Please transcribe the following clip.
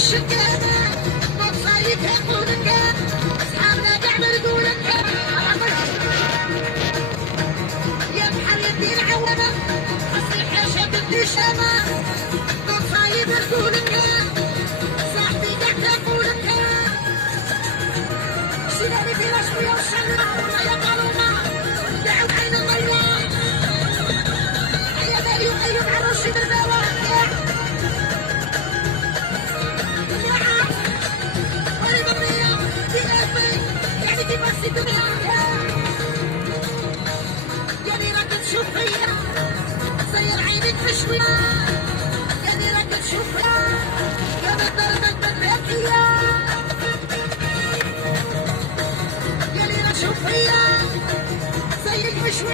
الشكانة وصايد يقولك أصحابنا قاع مرقولك يا بحال يدي العوامة أصيح يا شاب الدشامة وصايد يقولك صاحبي قاع تقولك شناني بلا شوية وشننا والله يا قالونا دعو عين الله يا بالي وأيوب عروشي بالبوا بس الدنيا يا راك تشوف فيا سير عينك بشوية يا راك تشوف فيا يا بدر باكية يا راك تشوف فيا سيرك بشوية